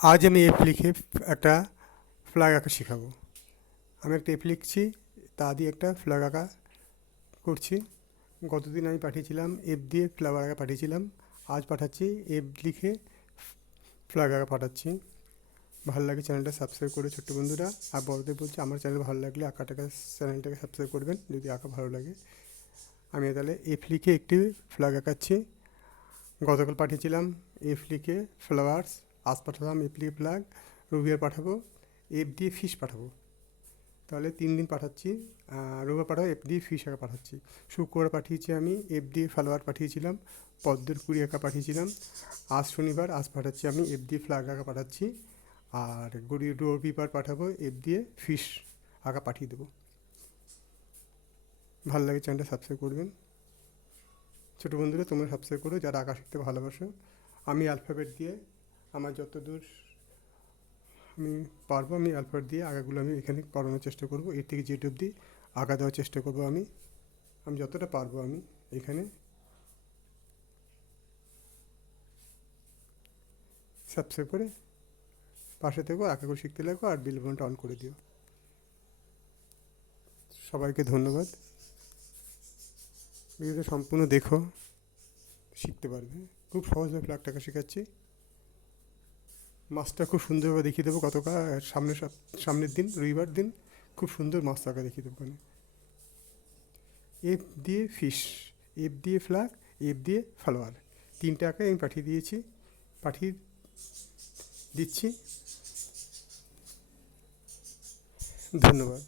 আজ আমি এফ লিখে একটা ফ্ল্যাগ আঁকা শেখাবো। আমি একটা এফ লিখছি, তা দিয়ে একটা ফ্ল্যাগ আঁকা করছি। গতদিন আমি পাঠিয়েছিলাম এফ দিয়ে ফ্ল্যাগ আঁকা পাঠিয়েছিলাম, আজ পাঠাচ্ছি এফ লিখে ফ্ল্যাগ আঁকা পাঠাচ্ছি। ভালো লাগে চ্যানেলটা সাবস্ক্রাইব করে ছোট্ট বন্ধুরা। আর বড়দের বলছি, আমার চ্যানেল ভালো লাগলে আঁকাটাকে চ্যানেলটাকে সাবস্ক্রাইব করবেন যদি আঁকা ভালো লাগে। আমি তাহলে এফ লিখে একটি ফ্ল্যাগ আঁকাচ্ছি। গতকাল পাঠিয়েছিলাম এফ লিখে ফ্লাওয়ার্স, আজ পাঠালাম এফ লিখে ফ্ল্যাগ। রবিবার পাঠাবো এফ দিয়ে ফিশ পাঠাবো। তাহলে 3 দিন পাঠাচ্ছি। রবিবার পাঠাবো এফ দিয়ে ফিশ আঁকা পাঠাচ্ছি। শুক্রবার পাঠিয়েছি আমি এফ দিয়ে ফ্লাওয়ার পাঠিয়েছিলাম, পদ্মের কুড়ি আঁকা পাঠিয়েছিলাম। আজ শনিবার, আজ পাঠাচ্ছি আমি এফ দিয়ে ফ্ল্যাগ আঁকা পাঠাচ্ছি। আর রবিবার পাঠাবো এফ দিয়ে ফিশ আঁকা পাঠিয়ে দেবো। ভালো লাগে চ্যানেলটা সাবস্ক্রাইব করবেন। ছোটো বন্ধুরা তোমরা সাবস্ক্রাইব করো যারা আঁকা শিখতে ভালোবাসো। আমি অ্যালফাবেট দিয়ে আমার যতদূর আমি পারবো আমি অ্যালফাবেট দিয়ে আঁকাগুলো আমি এখানে করানোর চেষ্টা করবো। এর থেকে জেড অবধি আঁকা দেওয়ার চেষ্টা করবো আমি আমি যতটা পারবো আমি এখানে। সাবস্ক্রাইব করে পাশে থেকো, আঁকাগুলো শিখতে লাগো আর বেল বাটনটা অন করে দিও। সবাইকে ধন্যবাদ। ভিডিওটা সম্পূর্ণ দেখো, শিখতে পারবে। খুব সহজভাবে ফ্ল্যাগ আঁকা শেখাচ্ছি। মাছটা খুব সুন্দরভাবে দেখিয়ে দেবো গতকাল সামনের দিন রবিবার দিন খুব সুন্দর মাছ আঁকা দেখিয়ে দেবো। ওখানে এফ দিয়ে ফিশ, এফ দিয়ে ফ্ল্যাগ, এফ দিয়ে ফলোয়ার, 3টে আঁকাই আমি পাঠিয়ে দিচ্ছি। ধন্যবাদ।